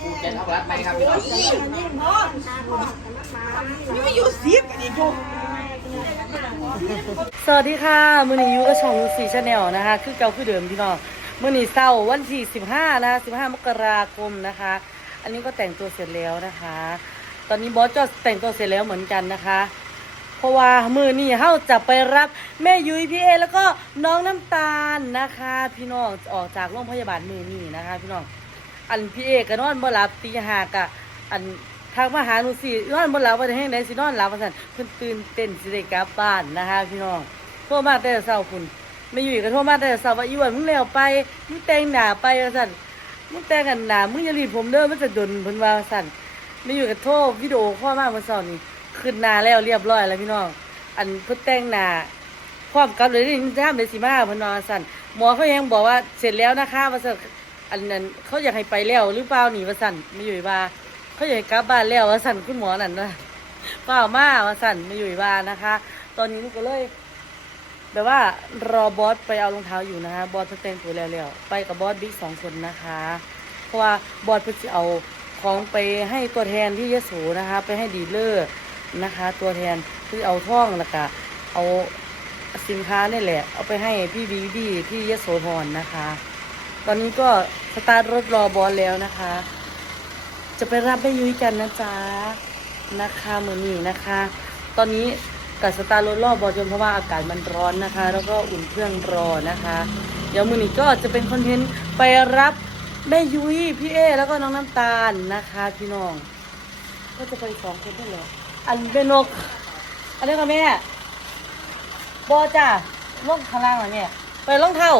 ภูเก็ตเอารัดไปครับพี่น้องนี่ไม่อยู่ซีบอันนี้พวกสวัสดีค่ะมือนี้ยูกับช่องลูซี่ชาแนลนะคะ คือเก่าคือเดิมพี่น้องมือนี้เศร้าวันที่ 15 นะคะ 15 มกราคมนะคะ อันนี้ก็แต่งตัวเสร็จแล้วนะคะ ตอนนี้บอสก็แต่งตัวเสร็จแล้วเหมือนกันนะคะ เพราะว่ามือนี้เฮาจะไปรับแม่ยุ้ยพี่เอแล้วก็น้องน้ำตาลนะคะ พี่น้องออกจากโรงพยาบาลมือนี้นะคะ พี่น้อง อันพี่เอกก็นอนบ่หลับตีหากะอันทางมาหาหนูสินอนบ่หลับว่าจะให้ไหนสินอนหลับว่าซั่นเพิ่นตื่นเต้นสิได้กลับบ้านนะคะพี่น้องโทรมาแต่เช้าคุณไม่อยู่ก็โทรมาแต่เช้าว่าอีวันมึงแล้วไปมึงแต่งหน้าไปว่าซั่นมึงแต่งกันหน้ามึงอย่ารีดผมเด้อมันจะดนเพิ่นว่าว่าซั่นไม่อยู่ก็โทรวิดีโอคอลมาเมื่อเช้านี้ขึ้นหน้าแล้วเรียบร้อยแล้วพี่น้องอันเพิ่นแต่งหน้าพร้อมกับเลยนี่ห้ามเลยสิมาเพิ่นนอนสั่นหมอเขายังบอกว่าเสร็จแล้วนะคะว่าสั่น อันนั้นเขาอยากให้ไปแล้วหรือเปล่าหนีว่าสั่นไม่อยู่ว่าเขาอยากให้กลับบ้านแล้วว่าสั่นคุณหมอนั่นนะเปล่ามาว่าสั่นไม่อยู่ว่านะคะ ตอนนี้ลูกก็เลยแบบว่ารอบอสไปเอารองเท้าอยู่นะคะบอสเต่งตัวแล้วแล้วไปกับบอสบิ๊กสองคนนะคะ เพราะว่าบอสเพิ่งจะเอาของไปให้ตัวแทนที่ยโสนะคะ ไปให้ดีลเลอร์นะคะ ตัวแทนเพื่อเอาท่องแล้วก็เอาสินค้านี่แหละ เอาไปให้พี่บีดีที่ยโสธรนะคะ ตอนนี้ก็ สตาร์ทรถรอบอลแล้วนะคะ จะไปรับแม่ยุ้ยกันนะจ๊ะนะคะเมือนี้นะคะ ตอนนี้กับสตาร์ทรถรอบอลจนเพราะว่าอากาศมันร้อนนะคะ แล้วก็อุ่นเครื่องรอนะคะ เดี๋ยวมือนี้ก็จะเป็นคอนเทนต์ไปรับแม่ยุ้ยพี่เอแล้วก็น้องน้ำตาลนะคะพี่น้อง ก็จะไปสองคนนั่นแหละอันเป็นนกอันนี้ก็แม่บอจ้าลงข้างล่างเหรอเนี่ยไปรองเท้า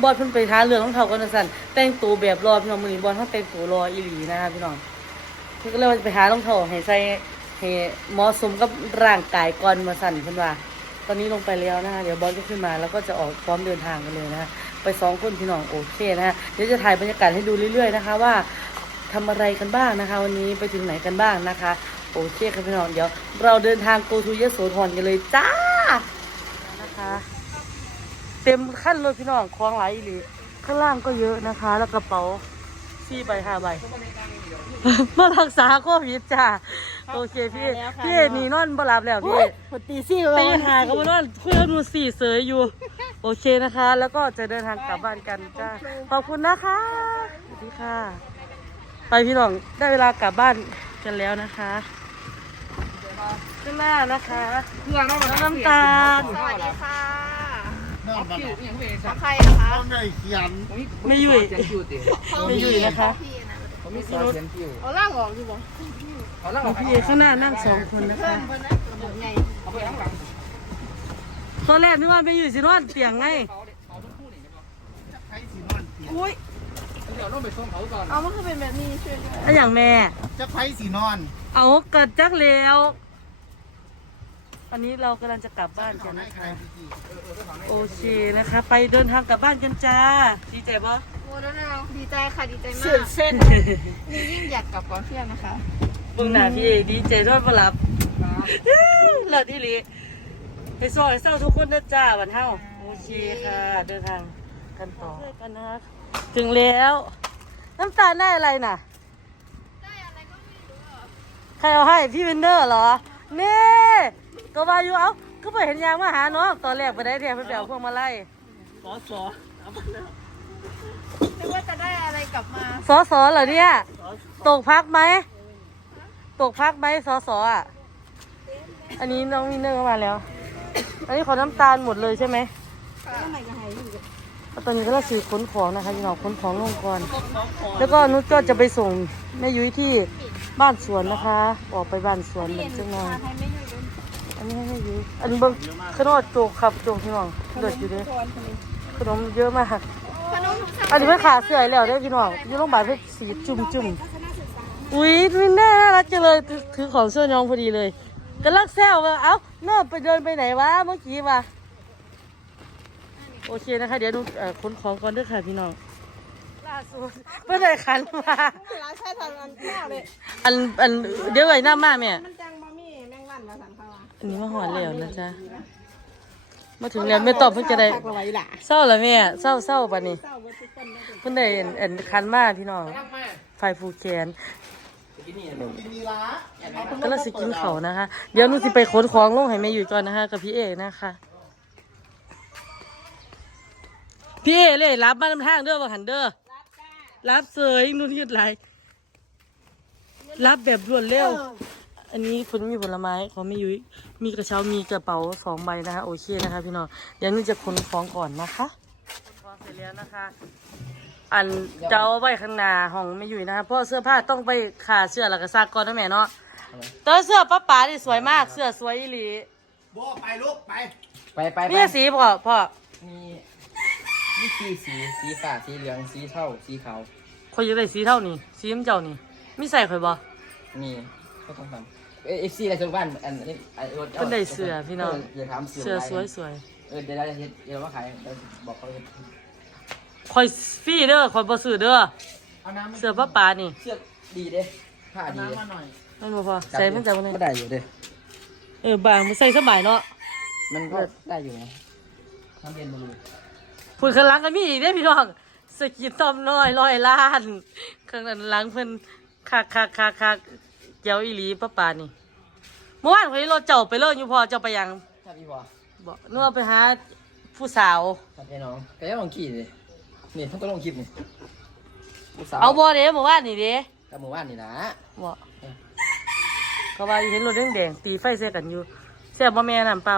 บอดเพิ่นไปท้าเรือรองเท้ากันสั่นแต่งตัวแบบรอพี่น้องมือนี้บอดเขาแต่งตัวรออีหลีนะคะพี่น้องเพิ่นก็เลยว่าจะไปหารองเท้าให้ใส่ให้เหมาะสมกับร่างกายก่อนมาสั่นเพิ่นว่า ตอนนี้ลงไปแล้วนะคะเดี๋ยวบอสก็ขึ้นมาแล้วก็จะออกพร้อมเดินทางกันเลยนะคะไปสองคนพี่น้องโอเคนะคะเดี๋ยวจะถ่ายบรรยากาศให้ดูเรื่อย ๆนะคะ ว่าทำอะไรกันบ้างนะคะ วันนี้ไปถึงไหนกันบ้างนะคะโอเคครับพี่น้องเดี๋ยว เราเดินทางโกทูยโสธรกันเลยจ้านะคะ เต็มขั้นเลยพี่น้องคลองไหลายอีหรือข้างล่างก็เยอะนะคะ แล้วกระเป๋าสี่ใบห้าใบมารักษาโควิดจ้าโอเคพี่พี่หนีนอนบ่หลับแล้วพี่ปตีซี่ตีหาก็มานอนคุยกับหนูสี่เสยอยู่ โอเคนะคะ แล้วก็จะเดินทางกลับบ้านกันจ้าขอบคุณนะคะสวัสดีค่ะ ไปพี่น้องได้เวลากลับบ้านกันแล้วนะคะข้างหน้านะคะเครื่องน้องน้ำน้ำตาลสวัสดีค่ะ คิวอย่างเงี้ยของใครอะคะไม่ยุ่ยเสียงคิวติไม่ยุ่ยนะคะพี่นะผมมีซอเสียงคิวเอาล่างออกดูบ่เอาแล้วพี่เอข้างหน้านั่งสองคนนะคะเพิ่นนะหมดไงเอาไปข้างหลังตอนแรกนึกว่าไม่อยู่สินอนเตียงไงเอาทุกคู่นี่อุ้ยเดี๋ยวน้องไปส่งเขาก่อนเอามันคือเป็นแบบนี้ช่วยด้วยอะอย่างแม่จะไผสีนอน เอาเกิดจักแล้ว อันนี้เรากำลังจะกลับบ้านกันให้นะใครคะพี่จีโอเคนะคะ ไปเดินทางกลับบ้านกันจ้า ดีใจปะโอ้แล้วเราดีใจค่ะดีใจมาเส้นกเส้นนี่ยิ่งอยากกลับก่อนเที่ยงนะคะเบึงหน้าพี่เอดีใจด้วยปลับเลิศที่ลีไปซอยเศร้าทุกคนนะจ้าวันเท่าโอเคค่ะ เดินทางกันต่อกันนะคะถึงแล้ว น้ำตาลได้อะไรน่ะได้อะไรก็ไม่รู้อะใครเอาให้พี่เวนเดอร์เหรอ นี่ ก็ว่าอยู่เอ้าก็ไปเห็นยางมาหาน้องตอนแรกไปได้เดียวไปเอาพวกมาไล่สอสอเอามาแล้วนึกว่าจะได้อะไรกลับมาสอสอเหรอเนี่ยตกพักไหม ตกพักไหมสอสออะ อันนี้น้องวินเนอร์ก็มาแล้ว อันนี้ของน้ำตาลหมดเลยใช่ไหมค่ะทำไมจะหายอยู่แล้วตอนนี้ก็เราสื่อขนของนะคะพี่น้องขนของลงก่อนแล้วก็นุชก็จะไปส่งแม่ยุ้ยที่บ้านสวนนะคะ ออกไปบ้านสวนเหมือนจังหน่อยไทยไม่อยู่ด้วย อันนี้ให้แม่ยุ้ยอันนี้เบิ้งขนมโจกครับโจกพี่น้องเดือดอยู่เด้อก่อนคนนี้ขนมเยอะมากขนมอันนี้เพื่อขาเสื่อยแล้วได้อพี่น้องอยู่โรงพยาบาลเพื่อสีจุ่มจุ่มอุ้ยวินเนอร์น่ารักจังเลยถือถือของเสื้อน้องพอดีเลยกำลังแซวว่าเอ้าเนิ่ไปเดินไปไหนวะเมื่อกี้วะโอเคนะคะ เดี๋ยวดูเอ่อขนของก่อนเด้วยค่ะพี่น้องล่าสุดเพื่อนไหนขันมาร้านใช่ทำอันแก้วเลยอันอันเดี๋ยวไว้หน้ามาแม่ อันนี้มาหอนแล้วนะจ๊ะมาถึงแล้วไม่ตอบเพิ่งจะได้เศร้าแล้วแม่เศร้าเศร้าปะนี่เพิ่นได้เอ็นเอ็นคันมากพี่น้องไฟฟูแคนก็เราสิกินเขานะคะ เดี๋ยวนูสิไปขนของลงให้แม่อยู่ก่อนนะคะ กับพี่เอกนะคะพี่เอเลยรับมานำทางเด้อว่าหันเด้อรับเสยนุ่นยืดไหลรับแบบรวดเร็ว อันนี้คุณมีผลไม้เขาไม่ยุ้ยมีกระเช้ามีกระเป๋าสองใบนะคะโอเคนะคะ พี่น้องเดี๋ยวหนูจะขนของก่อนนะคะขนของเสร็จแล้วนะคะ อันเจ้าไว้ข้างหน้าห้องไม่อยู่นะคะเพราะเสื้อผ้าต้องไปขาเสื้อแล้วก็ซักก่อนนะแม่เนาะแตัวาเสื้อป้าป๋าที่สวยมากเสื้อสวยอีหลีโบไปลูกไปไปไปไปนี่สีพ่อพ่อมีมีสีสีสีฟ้าสีเหลืองสีเทาสีขาวคอยอยู่ได้สีเท่านี้สีน้ำเจ้านี่มีใส่คอยบ่มีก็ต้องทำ เอฟซีอะไรชาวบ้านอันนี้อันเพิ่นได้เสื้อพี่น้อง อย่าถามเสื้อเสื้อสวยสวยเออเดี๋ยวเราจะเฮ็ดเดี๋ยวว่าขายเดี๋ยวบอกเขาเฮ็ดคอยฟรีเด้อคอยบ่ซื้อเด้อเอาน้ำเสื้อป้าป๋านี่เสื้อดีเด้ผ้าดีนั่นบ่พอใส่มันจากวันไหนก็ได้อยู่เด้เออบางมันใส่สบายเนาะมันก็ได้อยู่นะน้ำเย็นมาเลยพูดข้างหลังก็มีอีกเด้พี่น้องสกินต้อมน้อยร้อยล้านข้างหลังเพิ่นคักคักคักคัก เจ้าอีหลีป้าป๋านี่เมื่อวานข่อยรถเจ้าไปเลยอยู่พอเจ้าไปยังชอบพี่บอบอกนึกว่าไปหาผู้สาวชอบพี่น้องก็ยังลองขี่เลยนี่ต้องก็ลงคลิปนี่ลูกสาวเอาบ่เด้เมื่อวานนี่เด้กับหมู่บ้านนี่นะบ่เขาว่าเห็นรถแดงๆตีไฟเสียกันอยู่เสียบ่แม่น้ำเปล่า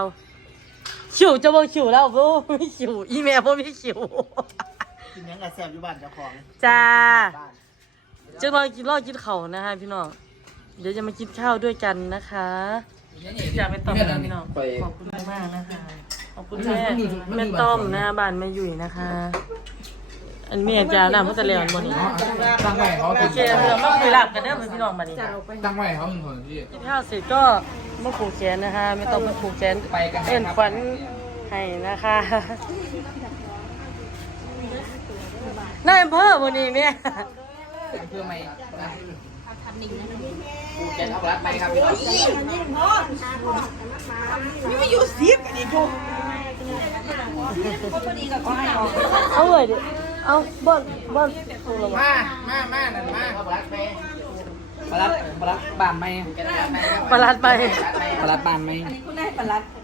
ขิวจะบ่ขิวแล้วบ่มีขิวอีแม่บ่มีขิวกินยังกับแซมอยู่บ้านเจ้าของจ้า บ้าน จะมากินรอกินเขาวนะคะพี่น้อง เดี๋ยวจะมากินข้าวด้วยกันนะคะอยากไปต้อมนะพี่น้องไปขอบคุณมากๆนะคะขอบคุณแม่แม่ต้อมนะบ้านแม่ยุ่ยนะคะ อันแม่จะเอาน้ำพัตะเลนบนนี้ตั้งไว้เขาโอเคเดี๋ยวมาคุยหลับกันเด้อพี่น้องบัดนี้ตั้งไว้เขาเป็นคนที่กินข้าวเสร็จก็มาผูกแขนนะคะไม่ต้องมาผูกแขนไปกันเอ็นขวัญให้นะคะนายอำเภอวันนี้เนี่ย เพื่อไม่นะแกนเอารัดไปครับพี่น้องนี่ไม่อยู่สิบอันนี้กูเอาเลยดิเอาบอลบอลมา มา มานั่นมาเอารัดไปปลัดปลัดบานไหมแกนรัดไหมประหลัดไปปลัดบานไหมคุณนายประหลัดป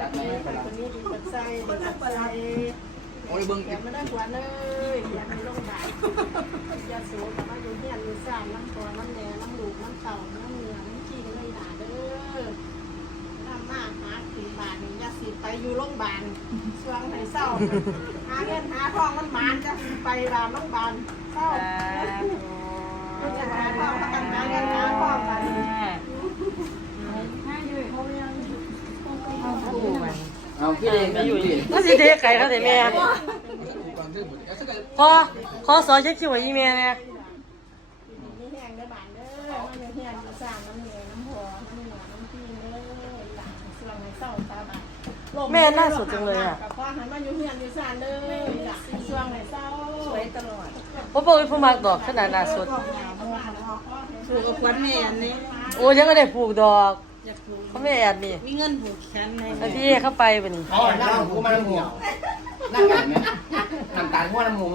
ลัดไหมปลัด โอ้ยเบิ้งมาได้หัวเลยอยากไปโรงพยาบาลยาสูบมาอยู่เฮียนอยู่สร้างน้ำตัวน้ำแดงน้ำลูกน้ำเต่าน้ำเหนือน้ำขี้เลยด่าเด้อน้ำมากหาสีบาทนี่ยาสีไปอยู่โรงพยาบาลช่วงไหนเศร้าหาเงินหาทองมันหมานจะไปรามโรงพยาบาลเศร้าก็จะหาทองประกันหาเงินหาทองกันให้อยู่เขายังเอาพี่เองไม่อยู่ก็สิเทไก่เขาแต่แม่พอพอสอนเช็คคิวไว้อีเมลเนี่ยนี่แห้งได้บานเด้อมันยังแห้งอยู่สร้างน้ำเหนือน้ำหัวน้ำเหนือน้ำขี้เด้อหลังช่วงไหนเศร้าตาบานแม่น่าสดจังเลยอะกับพ่อหันมาอยู่เฮียนอยู่สานเลยจ้ะช่วงไหนเศร้าสวยตลอดพ่อบอกว่าผู้มากดอกขนาดหนาสดผูกกับขวัญแม่อันนี้โอ้ยังก็ได้ปลูกดอก เขาไม่แอดนี่มีเงินผูกแขนในแล้วพี่เข้าไปบ่นี่อ๋อนั่งหูมาน้ำหูนั่งกันไหมน้ำตาลหัวน้ำหู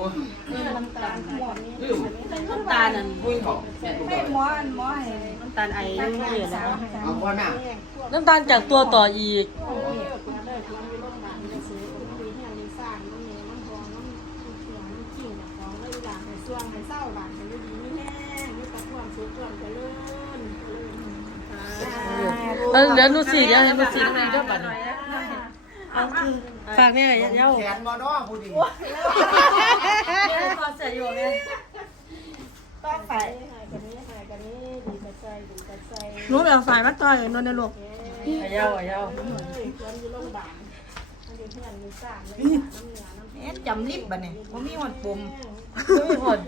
น้ำตาลหมดนี้ลืมน้ำตาลนั่นปุ้ยของแม่ตุ้ให้หมออันหมอให้น้ำตาลไออยุ่งเยอะนะคะเอาหัวหน้าน้ำตาลจากตัวต่ออีก เออเดี๋ยวหนูสิเดี๋ยวให้หนูสิน้ำอีกเด้อบัดนี้ฝากเนี่ยเย้าแขนบอน้อผู้ดีพอเสียอยู่แม่ต่อไปหายกันนี้หายกันนี้ดีกระใจดีกระใจหนูไปเอาสายมาต่อยนนในลูกเย้าเย้าเอ้ยควรอยู่โรงพยาบาลมันอยู่เพื่อนอยู่สร้างเลยน้ำเหนือน้ำเอ๊ะจำลิบบ่เนี่ยว่ามีหอดปุ่มไม่มีหอด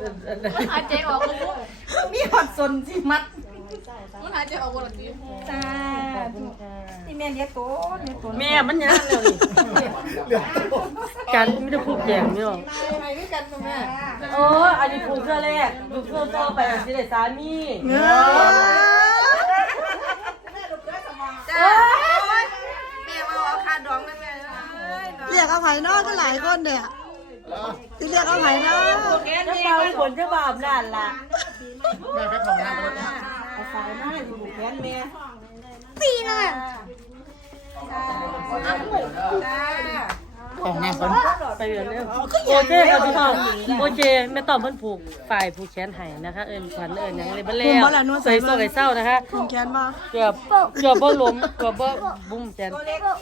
หายใจออกก็รู้มีหอดสนสิมัดมันหายใจออกวันละทีจ้า ที่แม่เลี้ยงโตเลี้ยงโตแม่มันยังแล้วนี่การไม่ได้พูดแกงนี่หรอมาอะไรด้วยกันแม่โอ้อันนี้ผูกเสื้อแรกดูเสื้อต่อไปอันที่ได้สามีเงอจ้าแม่มาเอาคาดองนะแม่เอ้ยหลายคนเนี่ยที่เรียกเอาไหนนะจะเบาผลจะบาปนั่นล่ะแม่ไปของน้ำรถเอาสายมาอยู่แขนแม่ ของน้ำคนไปเรียนเร็วโอเคค่ะพี่น้องโอเคแม่ต่อมเพิ่นผูกฝ่ายผูกแขนให้นะคะ เอิ้นขวัญเอิ้นหยังเลยบ่แล้วใส่โซ่ไอ้เศร้านะคะคุณแขนมาเกือบเกือบบ่ล้มเกือบบ่บุ้มแขน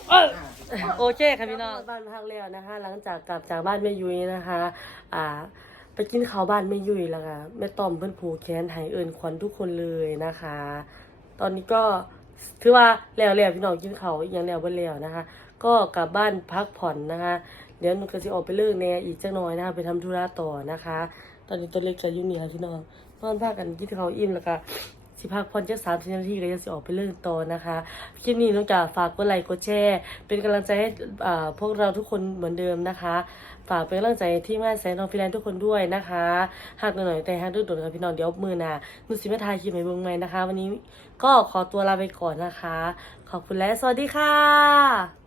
เอ้ยโอเคค่ะพี่น้องบ้านพักแล้วนะคะ หลังจากกลับจากบ้านแม่ยุ้ยนะคะอ่าไปกินข้าวบ้านแม่ยุ้ยแล้วค่ะแม่ต่อมเพิ่นผูกแขนให้เอิ้นขวัญทุกคนเลยนะคะ ตอนนี้ก็ ถือว่าแล้วแล้วพี่น้องกินเขาอย่างแล้วเบ่แล้วนะคะ ก็กลับบ้านพักผ่อนนะคะ เดี๋ยวหนูก็จะออกไปเลิกแน่อีกจักหน่อยนะคะไปทำธุระต่อนะคะ ตอนนี้ตัวเล็กจะยุ่งนี่ค่ะพี่น้องนอนพักันกินข้าวอิ่มแล้วก็ สิพักผ่อนจักสามสิบนาทีก็จะสิออกไปเลิกต่อนะคะคลิปนี้น้องจ๋าฝากกดไลค์กดแชร์เป็นกำลังใจให้พวกเราทุกคนเหมือนเดิมนะคะ ฝากเป็นกำลังใจที่งานแสงทองฟิแลนทุกคนด้วยนะคะหากหน่อยๆแต่หากดื้อดนกับพี่น้องเดี๋ยวมือนามือสิมาทายคลิปให้เบิ่งใหม่นะคะ วันนี้ก็ขอตัวลาไปก่อนนะคะ ขอบคุณและสวัสดีค่ะ